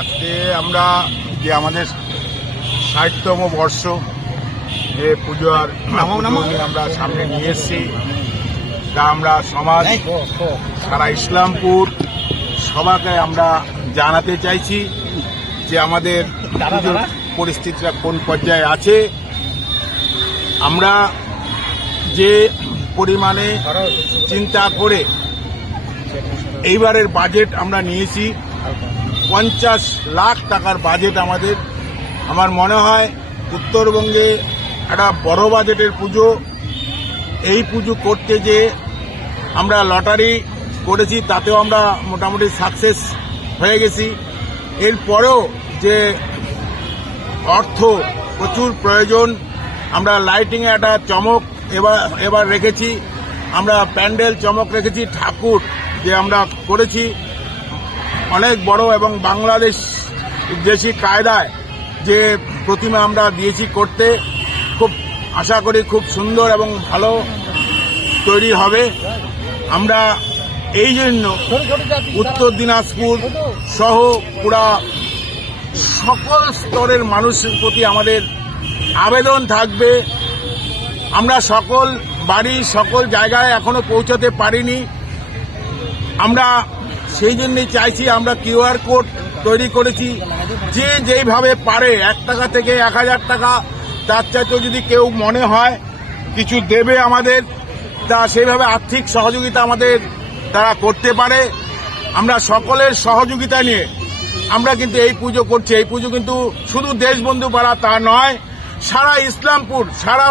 আজকে আমরা যে আমাদের ৬০তম বর্ষ যে পুজোর আমরা সামনে নিয়ে এসেছি, তা আমরা সমাজ সারা ইসলামপুর সবাইকে আমরা জানাতে চাইছি যে আমাদের পুজোর পরিস্থিতিটা কোন পর্যায়ে আছে। আমরা যে পরিমাণে চিন্তা করে এইবারের বাজেট আমরা নিয়েছি, 50 লাখ টাকার বাজেট আমাদের। আমার মনে হয় উত্তরবঙ্গে একটা বড় বাজেটের পুজো, এই পুজো করতে যে আমরা লটারি করেছি তাতেও আমরা মোটামুটি সাকসেস হয়ে গেছি। এরপরেও যে অর্থ প্রচুর প্রয়োজন, আমরা লাইটিংয়ে একটা চমক এবার রেখেছি, আমরা প্যান্ডেল চমক রেখেছি, ঠাকুর যে আমরা করেছি অনেক বড় এবং বাংলাদেশ দেশি কায়দায় যে প্রতিমা আমরা দিয়েছি করতে, খুব আশা করি খুব সুন্দর এবং ভালো তৈরি হবে। আমরা এই জন্য উত্তর দিনাজপুর সহ পুরা সকল স্তরের মানুষের প্রতি আমাদের আবেদন থাকবে, আমরা সকল বাড়ি সকল জায়গায় এখনো পৌঁছাতে পারিনি, আমরা সেই জন্যই চাইছি, আমরা কিউআর কোড তৈরি করেছি, যে যেইভাবে পারে 1 টাকা থেকে 1000 টাকা, তার চাইতেও যদি কেউ মনে হয় কিছু দেবে আমাদের, তা সেইভাবে আর্থিক সহযোগিতা আমাদের তারা করতে পারে। আমরা সকলের সহযোগিতা নিয়ে আমরা কিন্তু এই পুজো করছি। এই পুজো কিন্তু শুধু দেশবন্ধু পাড়া তা নয়, সারা ইসলামপুর সারা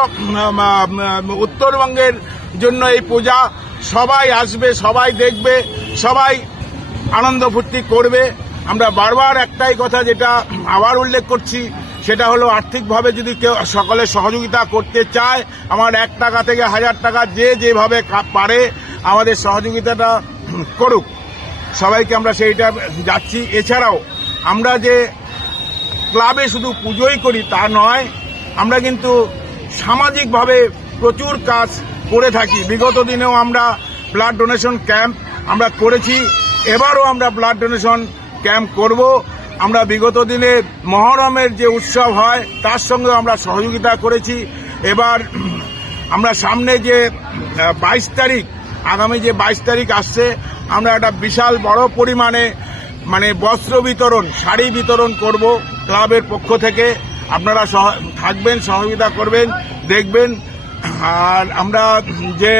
উত্তরবঙ্গের জন্য এই পূজা। সবাই আসবে, সবাই দেখবে, সবাই আনন্দ ফুর্তি করবে। আমরা বারবার একটাই কথা যেটা আবার উল্লেখ করছি, সেটা হলো আর্থিকভাবে যদি কেউ সকলে সহযোগিতা করতে চায়, আমার 1 টাকা থেকে 1000 টাকা যে যেভাবে পারে আমাদের সহযোগিতাটা করুক, সবাইকে আমরা সেইটা যাচ্ছি। এছাড়াও আমরা যে ক্লাবে শুধু পুজোই করি তা নয়, আমরা কিন্তু সামাজিকভাবে প্রচুর কাজ করে থাকি। বিগত দিনেও আমরা ব্লাড ডোনেশন ক্যাম্প আমরা করেছি, এবারও আমরা ব্লাড ডোনেশন ক্যাম্প করব। আমরা বিগত দিনে মহরমের যে উৎসব হয় তার সঙ্গে আমরা সহযোগিতা করেছি। এবার আমরা সামনে যে 22 তারিখ, আগামী যে 22 তারিখ আসছে, আমরা একটা বিশাল বড় পরিমাণে বস্ত্র বিতরণ, শাড়ি বিতরণ করব ক্লাবের পক্ষ থেকে। আপনারা থাকবেন, সহযোগিতা করবেন, দেখবেন। আর আমরা যে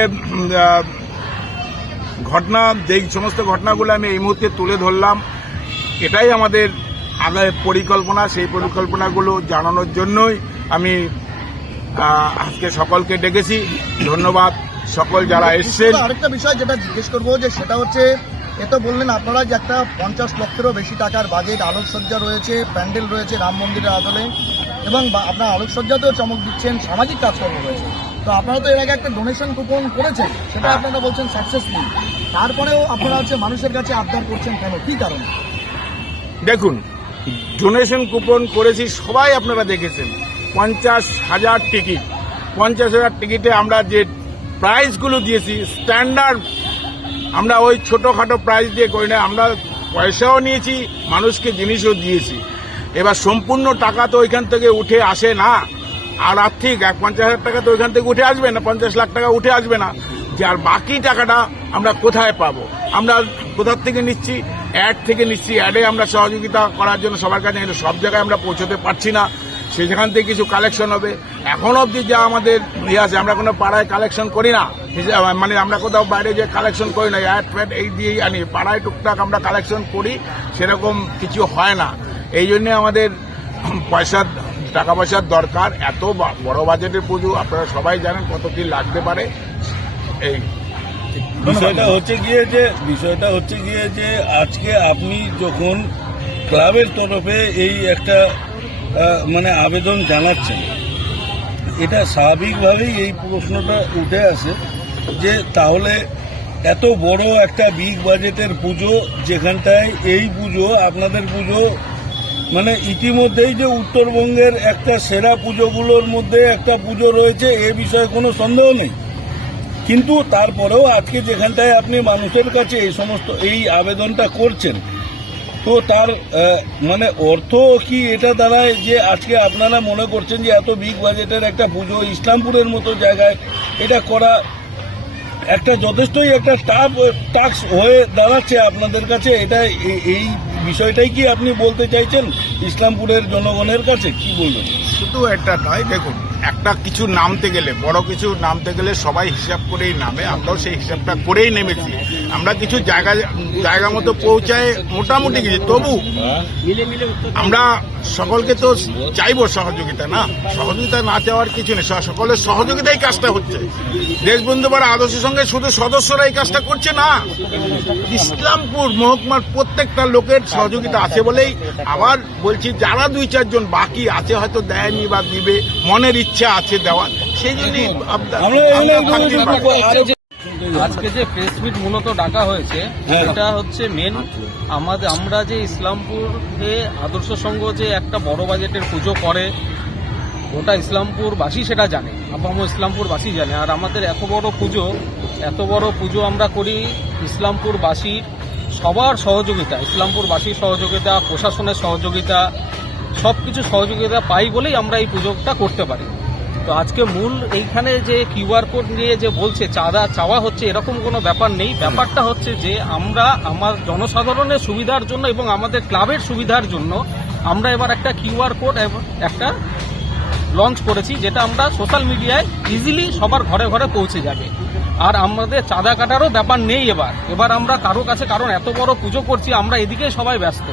ঘটনা, যেই সমস্ত ঘটনাগুলো আমি এই মুহূর্তে তুলে ধরলাম, এটাই আমাদের আগে পরিকল্পনা। সেই পরিকল্পনাগুলো জানানোর জন্যই আমি আজকে সকলকে ডেকেছি। ধন্যবাদ সকল যারা এসছেন। আরেকটা বিষয় যেটা জিজ্ঞেস করবো, যে সেটা হচ্ছে, এ তো বললেন আপনারা যে একটা 50 লক্ষেরও বেশি টাকার বাজেট, আলোকসজ্জা রয়েছে, প্যান্ডেল রয়েছে রাম মন্দিরের আদলে, এবং আপনার আলোকসজ্জাতেও চমক দিচ্ছেন, সামাজিক কাজকর্ম রয়েছে। তো আপনারা তো এর আগে একটা ডোনেশন কুপন করেছেন, সেটা আপনারা বলছেন সাকসেসফুল, তারপরেও আপনারা মানুষের কাছে আবদার করছেন কেন, কি কারণে? দেখুন, ডোনেশন কুপন করেছি, সবাই আপনারা দেখেছেন, 50,000 টিকিট। 50,000 টিকিটে আমরা যে প্রাইজগুলো দিয়েছি স্ট্যান্ডার্ড, আমরা ওই ছোটোখাটো প্রাইজ দিয়ে করি না, আমরা পয়সাও নিয়েছি, মানুষকে জিনিসও দিয়েছি। এবার সম্পূর্ণ টাকা তো ওইখান থেকে উঠে আসে না, আর আর্থিক 50,000 টাকা তো ওইখান থেকে উঠে আসবে না, 50 লাখ টাকা উঠে আসবে না। যে আর বাকি টাকাটা আমরা কোথায় পাবো? আমরা কোথার থেকে নিচ্ছি? অ্যাড থেকে নিচ্ছি। অ্যাডে আমরা সহযোগিতা করার জন্য সবার কাছে, কিন্তু সব জায়গায় আমরা পৌঁছতে পারছি না, সেখান থেকে কিছু কালেকশন হবে। এখন অবধি যা আমাদের আছে, আমরা কোনো পাড়ায় কালেকশন করি না, আমরা কোথাও বাইরে যে কালেকশন করি না, অ্যাড ফ্যাড এই দিয়েই আনি। পাড়ায় টুকটাক আমরা কালেকশন করি, সেরকম কিছু হয় না। এই জন্যে আমাদের টাকা পয়সার দরকার। এত বড় বাজেটের পুজো, আপনারা সবাই জানেন কত কি লাগতে পারে। এই বিষয়টা হচ্ছে গিয়ে যে আজকে আপনি যখন ক্লাবের তরফে এই একটা আবেদন জানাচ্ছেন, এটা স্বাভাবিকভাবেই এই প্রশ্নটা উঠে আসে যে তাহলে এত বড় একটা বিগ বাজেটের পুজো, যেখানটায় এই পুজো, আপনাদের পুজো ইতিমধ্যেই যে উত্তরবঙ্গের একটা সেরা পুজোগুলোর মধ্যে একটা পুজো রয়েছে, এ বিষয়ে কোনো সন্দেহ নেই। কিন্তু তারপরেও আজকে যেখানটায় আপনি মানুষের কাছে এই আবেদনটা করছেন, তো তার মানে অর্থ কি এটা দাঁড়ায় যে আজকে আপনারা মনে করছেন যে এত বিগ বাজেটের একটা পুজো ইসলামপুরের মতো জায়গায় এটা করা একটা যথেষ্টই একটা টাস্ক হয়ে দাঁড়াচ্ছে আপনাদের কাছে? এটা এই বিষয়টাই কি আপনি বলতে চাইছেন ইসলামপুরের জনগণের কাছে? কি বলবেন? শুধু এটা নয়, দেখুন একটা কিছু নামতে গেলে, বড় কিছু নামতে গেলে সবাই হিসাব করেই নামে, আমরাও সেই হিসাবটা করেই নেমেছি। আমরা কিছু জায়গা মতো পৌঁছায় মোটামুটি কিছু, তবু আমরা সকলকে তো চাইবো সহযোগিতা, না সহযোগিতা না চাওয়ার কিছু নেই, সকলের সহযোগিতাই কাজটা হচ্ছে। দেশবন্ধু বাড়া আদর্শের সঙ্গে শুধু সদস্যরা এই কাজটা করছে না, ইসলামপুর মহকুমার প্রত্যেকটা লোকের সহযোগিতা আছে বলেই, আবার বলছি যারা 2-4 জন বাকি আছে হয়তো দেয়নি বা দিবে, মনের ইচ্ছা আছে দেওয়ার, সেই জন্যই আজকে যে প্রেস মিট মূলত ডাকা হয়েছে এটা হচ্ছে মেন আমরা যে ইসলামপুরে আদর্শ সংঘ যে একটা বড় বাজেটের পুজো করে গোটা ইসলামপুরবাসী সেটা জানে, আপামো ইসলামপুরবাসী জানে। আর আমাদের এত বড় পুজো আমরা করি ইসলামপুরবাসীর সবার সহযোগিতা, ইসলামপুরবাসীর সহযোগিতা, প্রশাসনের সহযোগিতা, সব কিছু সহযোগিতা পাই বলেই আমরা এই পুজোটা করতে পারি। তো আজকে মূল এইখানে যে কিউআর কোড নিয়ে যে বলছে চাঁদা চাওয়া হচ্ছে, এরকম কোনো ব্যাপার নেই। ব্যাপারটা হচ্ছে যে আমরা আমার জনসাধারণের সুবিধার জন্য এবং আমাদের ক্লাবের সুবিধার জন্য আমরা এবার একটা কিউআর কোড একটা লঞ্চ করেছি, যেটা আমরা সোশ্যাল মিডিয়ায় ইজিলি সবার ঘরে ঘরে পৌঁছে যাবে। আর আমাদের চাঁদা কাটারও ব্যাপার নেই এবার আমরা কারো কাছে, কারণ এত বড় পুজো করছি আমরা এদিকে সবাই ব্যস্ত,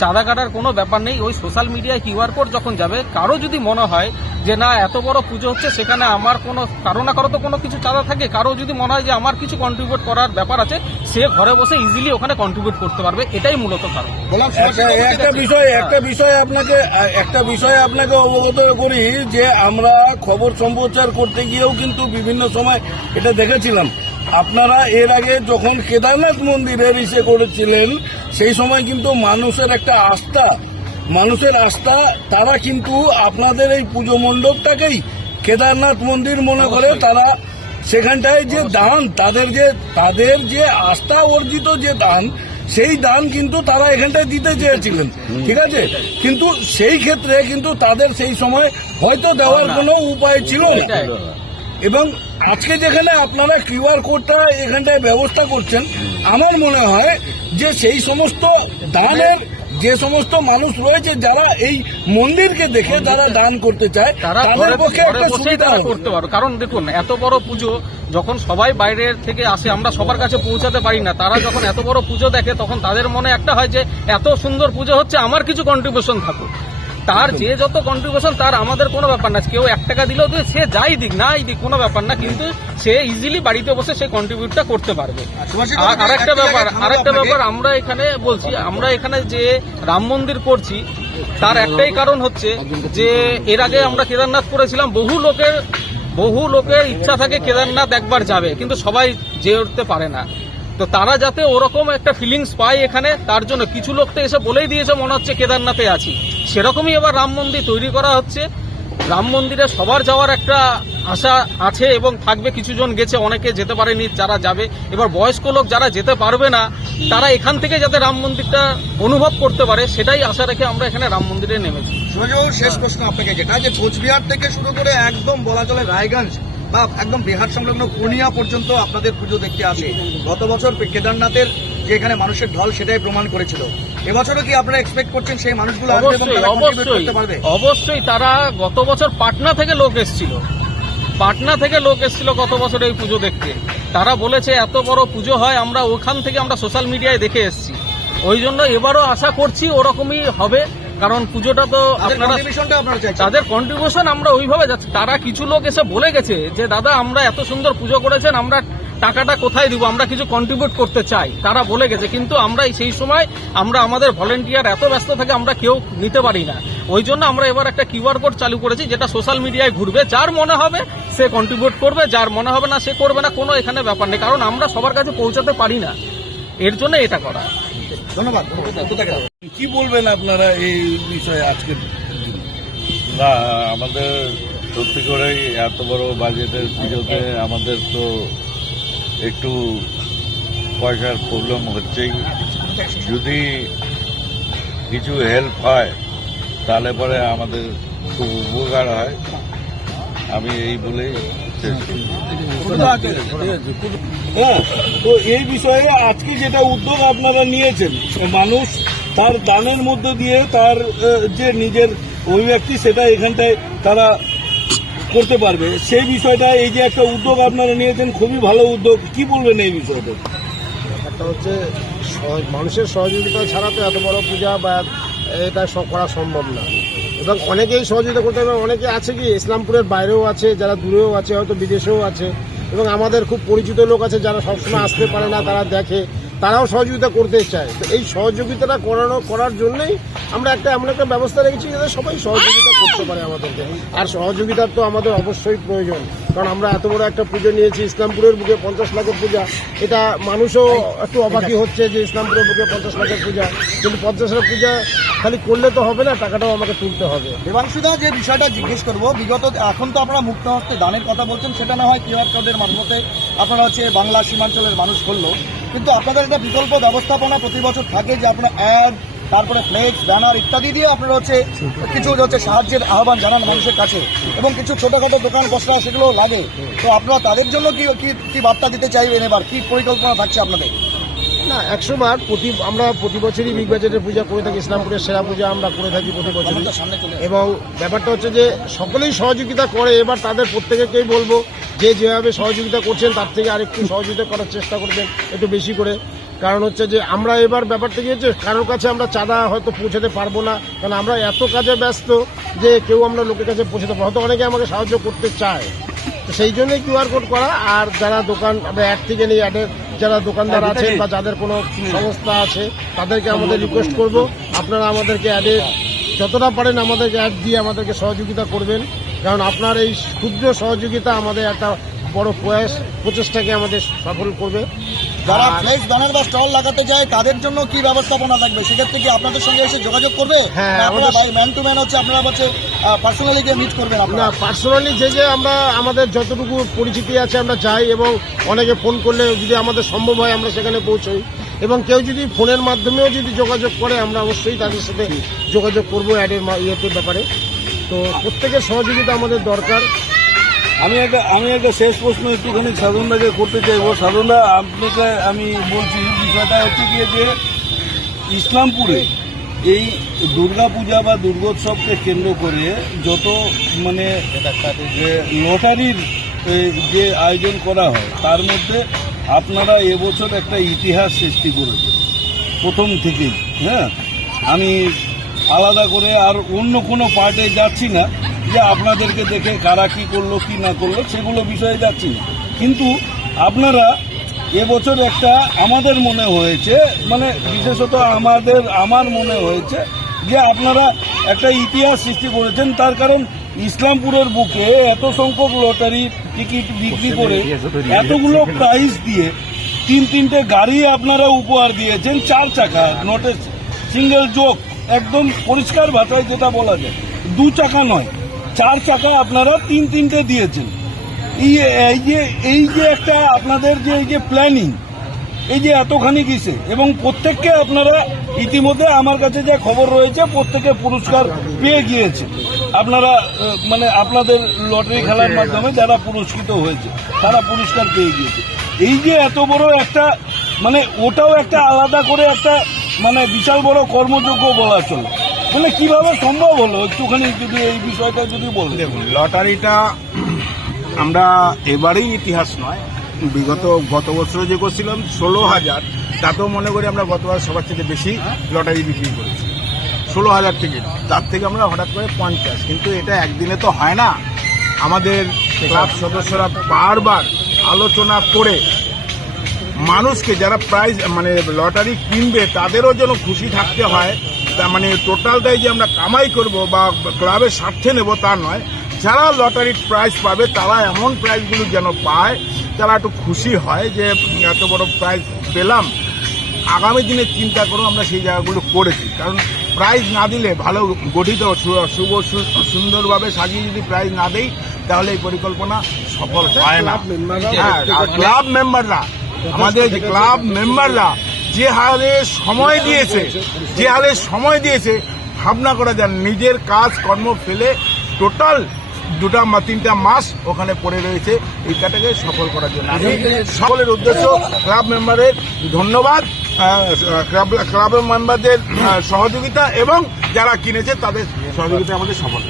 চাঁদা কাটার কোনো ব্যাপার নেই। ওই সোশ্যাল মিডিয়ায় কিউআর কোড যখন যাবে, কারো যদি মনে হয় যে না এত বড় পুজো হচ্ছে সেখানে আমার কোনো কারো না কারো তো কোনো কিছু চাঁদা থাকে, কারো যদি মনে হয় যে আমার কিছু কন্ট্রিবিউট করার ব্যাপার আছে, সে ঘরে বসে ইজিলি ওখানে কন্ট্রিবিউট করতে পারবে, এটাই মূলত কারণ। একটা বিষয় আপনাকে অবগত করি যে আমরা খবর সম্প্রচার করতে গিয়েও কিন্তু বিভিন্ন সময় এটা দেখেছিলাম। আপনারা এর আগে যখন কেদারনাথ মন্দিরের ইসে করেছিলেন, সেই সময় কিন্তু মানুষের আস্থা তারা কিন্তু আপনাদের এই পুজো মণ্ডপটাকেই কেদারনাথ মন্দির মনে করে তারা সেখানটায় যে দান, তাদের যে আস্থা অর্জিত যে দান, সেই দান কিন্তু তারা এখানটায় দিতে চেয়েছিলেন, ঠিক আছে? কিন্তু সেই ক্ষেত্রে কিন্তু তাদের সেই সময় হয়তো দেওয়ার কোনো উপায় ছিল না। এবং আজকে যেখানে আপনারা কিউআর কোডটা এখানটায় ব্যবস্থা করছেন, আমার মনে হয় যে সেই সমস্ত দানের যে সমস্ত মানুষ রয়েছে যারা এই মন্দিরকে দেখে যারা দান করতে চায় তাদের পক্ষে একটা সুবিধা করতে পারো। কারণ দেখুন এত বড় পুজো যখন সবাই বাইরের থেকে আসে, আমরা সবার কাছে পৌঁছাতে পারি না, তারা যখন এত বড় পুজো দেখে তখন তাদের মনে একটা হয় যে এত সুন্দর পুজো হচ্ছে, আমার কিছু কন্ট্রিবিউশন থাকুক। তার যে যত কন্ট্রিবিউশন তার আমাদের কোনো ব্যাপার না, কেউ 1 টাকা দিলেও তো সে যাই দিক নাই দিক কোনো ব্যাপার না, কিন্তু সে ইজিলি বাড়িতে বসে সেই কন্ট্রিবিউটটা করতে পারবে। আর আরেকটা ব্যাপার আমরা এখানে বলছি, আমরা এখানে যে রাম মন্দির করছি তার একটাই কারণ হচ্ছে যে এর আগে আমরা কেদারনাথ করেছিলাম, বহু লোকের ইচ্ছা থাকে কেদারনাথ একবার যাবে, কিন্তু সবাই যেতে উঠতে পারে না। তো তারা যাতে ওরকম একটা ফিলিংস পায় এখানে, তার জন্য কিছু লোক তো এসে বলেই দিয়েছে মনে হচ্ছে কেদারনাথে আছি। সেরকমই এবার রাম মন্দির তৈরি করা হচ্ছে। রাম মন্দিরে সবার যাওয়ার একটা আশা আছে এবং থাকবে। কিছু জন গেছে, অনেকে যেতে পারেনি, যারা যাবে এবার বয়স্ক লোক যারা যেতে পারবে না তারা এখান থেকে যাতে রাম মন্দিরটা অনুভব করতে পারে, সেটাই আশা রেখে আমরা এখানে রাম মন্দিরে নেমেছি। শেষ প্রশ্ন আপনাকে, যেটা যে কোচবিহার থেকে শুরু করে একদম বলা চলে রায়গঞ্জ বা একদম বিহার সংলগ্ন পূর্ণিয়া পর্যন্ত আপনাদের পুজো দেখতে আসে। গত বছর কেদারনাথের যে এখানে মানুষের ঢল সেটাই প্রমাণ করেছিল। এবছরও কি আপনারা এক্সপেক্ট করছেন সেই মানুষগুলো অবশ্যই তারা গত বছর পাটনা থেকে লোক এসেছিল গত বছর এই পুজো দেখতে। তারা বলেছে এত বড় পুজো হয়, আমরা ওখান থেকে আমরা সোশ্যাল মিডিয়ায় দেখে এসেছি। ওই জন্য এবারও আশা করছি ওরকমই হবে, কারণ পুজোটা তো তাদের কন্ট্রিবিউশন আমরা ওইভাবে যাচ্ছি। তারা কিছু লোক এসে বলে গেছে যে দাদা আমরা এত সুন্দর পুজো করেছেন, আমরা টাকাটা কোথায় দিব, আমরা কিছু কন্ট্রিবিউট করতে চাই, তারা বলে গেছে। কিন্তু আমরা সেই সময় আমাদের ভলেন্টিয়ার এত ব্যস্ত থাকে আমরা কেউ নিতে পারি না। ওই জন্য আমরা এবার একটা কিউআর কোড চালু করেছি, যেটা সোশ্যাল মিডিয়ায় ঘুরবে। যার মনে হবে সে কন্ট্রিবিউট করবে, যার মনে হবে না সে করবে না, কোনো এখানে ব্যাপার নেই, কারণ আমরা সবার কাছে পৌঁছাতে পারি না, এর জন্য এটা করা। ধন্যবাদ। কি বলবেন আপনারা এই বিষয়ে আজকে? না, আমাদের সত্যি করেই এত বড় বাজেটের পুজোতে আমাদের তো একটু পয়সার প্রবলেম হচ্ছেই। যদি কিছু হেল্প হয় তাহলে পরে আমাদের খুব উপকার হয়। আমি এই বলেই শেষ করছি। হ্যাঁ, তো এই বিষয়ে আজকে যেটা উদ্যোগ আপনারা নিয়েছেন, মানুষ তার দানের মধ্যে দিয়ে তার যে নিজের অভিব্যক্তি সেটা এখানটায় তারা করতে পারবে, সেই বিষয়টা এই যে একটা উদ্যোগ আপনারা নিয়েছেন খুবই ভালো উদ্যোগ। কি বলবেন এই বিষয়টা? একটা হচ্ছে মানুষের সহযোগিতা ছাড়া তো এত বড় পূজা বা এটা করা সম্ভব না, এবং অনেকেই সহযোগিতা করতে হবে। অনেকে আছে কি ইসলামপুরের বাইরেও আছে, যারা দূরেও আছে, হয়তো বিদেশেও আছে, এবং আমাদের খুব পরিচিত লোক আছে যারা সবসময় আসতে পারে না, তারা দেখে, তারাও সহযোগিতা করতে চায়। তো এই সহযোগিতাটা করার জন্যই আমরা এমন একটা ব্যবস্থা রেখেছি যাতে সবাই সহযোগিতা করতে পারে আমাদেরকে। আর সহযোগিতার তো আমাদের অবশ্যই প্রয়োজন, কারণ আমরা এত বড় একটা পুজো নিয়েছি, ইসলামপুরের বুকে 50 লাখের পূজা। এটা মানুষও একটু অবাকই হচ্ছে যে ইসলামপুরের বুকে 50 লাখের পূজা, কিন্তু 50 লাখ পূজা খালি করলে তো হবে না, টাকাটাও আমাকে তুলতে হবে। দেবাংশুদা, যে বিষয়টা জিজ্ঞেস করবো, বিগত এখন তো আপনারা মুক্ত হস্তে দানের কথা বলছেন, সেটা না হয় কিউআর কোডের মারফতে আপনারা হচ্ছে বাংলা সীমাঞ্চলের মানুষ করলো, কিন্তু আপনাদের একটা বিকল্প ব্যবস্থাপনা প্রতি বছর থাকে যে আপনারা অ্যাড, তারপরে ফ্লেক্স, ব্যানার ইত্যাদি দিয়ে আপনারা হচ্ছে কিছু হচ্ছে সাহায্যের আহ্বান জানান মানুষের কাছে, এবং কিছু ছোটখাটো দোকান বসরা সেগুলো লাগে। তো আপনারা তাদের জন্য কি বার্তা দিতে চাইবেন, এবার কি পরিকল্পনা থাকছে আপনাদের? না, 100 বার আমরা প্রতি বছরই বিগ বাজেটের পূজা করে থাকি। ইসলামপুরের সেরা পূজা আমরা করে থাকি প্রতি বছরই, এবং ব্যাপারটা হচ্ছে যে সকলেই সহযোগিতা করে। এবার তাদের প্রত্যেকেই বলবো যে যেভাবে সহযোগিতা করছেন তার থেকে আরেকটু সহযোগিতা করার চেষ্টা করবেন, একটু বেশি করে। কারণ হচ্ছে যে আমরা এবার ব্যাপারটা কি হচ্ছে, কারোর কাছে আমরা চাঁদা হয়তো পৌঁছাতে পারবো না, কারণ আমরা এত কাজে ব্যস্ত যে কেউ আমরা লোকের কাছে পৌঁছাতে পারবো। হয়তো অনেকে আমাকে সাহায্য করতে চায়, তো সেই জন্যই কিউআর কোড করা। আর যারা দোকান, আমরা অ্যাড থেকে নিই, অ্যাডের যারা দোকানদার আছেন বা যাদের কোনো সংস্থা আছে তাদেরকে আমাদের রিকোয়েস্ট করব, আপনারা আমাদেরকে অ্যাডে যতটা পারেন আমাদেরকে অ্যাড দিয়ে আমাদেরকে সহযোগিতা করবেন, কারণ আপনার এই ক্ষুদ্র সহযোগিতা আমাদের একটা বড় প্রচেষ্টাকে আমাদের সফল করবে। যারা ফ্লেক্স, ব্যানার বা স্টল লাগাতে যায় তাদের জন্য কি ব্যবস্থাপনা থাকবে? সেক্ষেত্রে কি আপনাদের সঙ্গে এসে যোগাযোগ করবে? হ্যাঁ, আপনারা ম্যান টু ম্যান হচ্ছে আপনারা হচ্ছে পার্সোনালি গিয়ে মিট করবেন? না, আপনারা পার্সোনালি যে আমরা আমাদের যতটুকু পরিচিতি আছে আমরা যাই, এবং অনেকে ফোন করলে যদি আমাদের সম্ভব হয় আমরা সেখানে পৌঁছই, এবং কেউ যদি ফোনের মাধ্যমেও যদি যোগাযোগ করে আমরা অবশ্যই তাদের সাথে যোগাযোগ করবো অ্যাডের ব্যাপারে। তো প্রত্যেকের সহযোগিতা আমাদের দরকার। আমি একটা শেষ প্রশ্ন একটুখানি সাধনদাকে করতে চাইবো। সাধনদা, আপনাকে আমি বলছি, বিষয়টা হচ্ছে গিয়ে যে ইসলামপুরে এই দুর্গা পূজা বা দুর্গোৎসবকে কেন্দ্র করে যত মানে লটারির যে আয়োজন করা হয় তার মধ্যে আপনারা এবছর একটা ইতিহাস সৃষ্টি করেছেন প্রথম থেকেই। হ্যাঁ, আমি আলাদা করে আর অন্য কোনো পার্টে যাচ্ছি না যে আপনাদেরকে দেখে কারা কি করলো কি না করলো সেগুলো বিষয়ে যাচ্ছি না, কিন্তু আপনারা এবছর একটা আমাদের মনে হয়েছে, মানে বিশেষত আমার মনে হয়েছে যে আপনারা একটা ইতিহাস সৃষ্টি করেছেন। তার কারণ ইসলামপুরের বুকে এত সংখ্যক লটারি টিকিট বিক্রি করে এতগুলো প্রাইজ দিয়ে 3-3টে গাড়ি আপনারা উপহার দিয়েছেন, 4 চাকা, নট এ সিঙ্গেল জোক, একদম পরিষ্কার ভাষায় যেটা বলা যায়, 2 চাকা নয় 4 চাকা আপনারা 3-3টে দিয়েছেন। এই যে একটা আপনাদের যে এই যে প্ল্যানিং, এই যে এতখানি কিসে, এবং প্রত্যেককে আপনারা ইতিমধ্যে আমার কাছে যে খবর রয়েছে প্রত্যেকে পুরস্কার পেয়ে গিয়েছে। আপনারা মানে আপনাদের লটারি খেলার মাধ্যমে যারা পুরস্কৃত হয়েছে তারা পুরস্কার পেয়ে গিয়েছে। এই যে এত বড় একটা মানে ওটাও একটা আলাদা করে একটা মানে বিশাল বড় কর্মযোগ্য বলা চলে, মানে কিভাবে সম্ভব হলো একটুখানি যদি এই বিষয়টা যদি বলেন। দেখুন, লটারিটা আমরা এবারেই ইতিহাস নয়, গত বছর যে করছিলাম 16,000, তাতেও মনে করি আমরা গতবার সবার থেকে বেশি লটারি বিক্রি করেছি, 16,000 টিকিট। তার থেকে আমরা হঠাৎ করে 50, কিন্তু এটা একদিনে তো হয় না। আমাদের ক্লাব সদস্যরা বারবার আলোচনা করে মানুষকে যারা প্রাইজ মানে লটারি কিনবে তাদেরও যেন খুশি থাকতে হয়। তার মানে টোটালটাই যে আমরা কামাই করব বা ক্লাবের স্বার্থে নেব তা নয়, যারা লটারির প্রাইজ পাবে তারা এমন প্রাইজগুলো যেন পায় তারা একটু খুশি হয় যে এত বড় প্রাইজ পেলাম। আগামী দিনে চিন্তা করো আমরা সেই জায়গাগুলো করেছি, কারণ প্রাইজ না দিলে ভালো গঠিত শুভ সুন্দরভাবে সাজিয়ে যদি প্রাইজ না দেই তাহলে এই পরিকল্পনা সফল হয় না। হ্যাঁ, ক্লাব মেম্বাররা, আমাদের ক্লাব মেম্বাররা যে হারে সময় দিয়েছে ভাবনা করা যায় নিজের কাজ কর্ম ফেলে টোটাল 2-3 মাস ওখানে পড়ে রয়েছে এই কাজটাকে সফল করার জন্য। আমি সকলের উদ্দেশ্য ক্লাব মেম্বারের ধন্যবাদ, ক্লাব মেম্বারদের সহযোগিতা এবং যারা কিনেছে তাদের সহযোগিতা আমাদের সফল।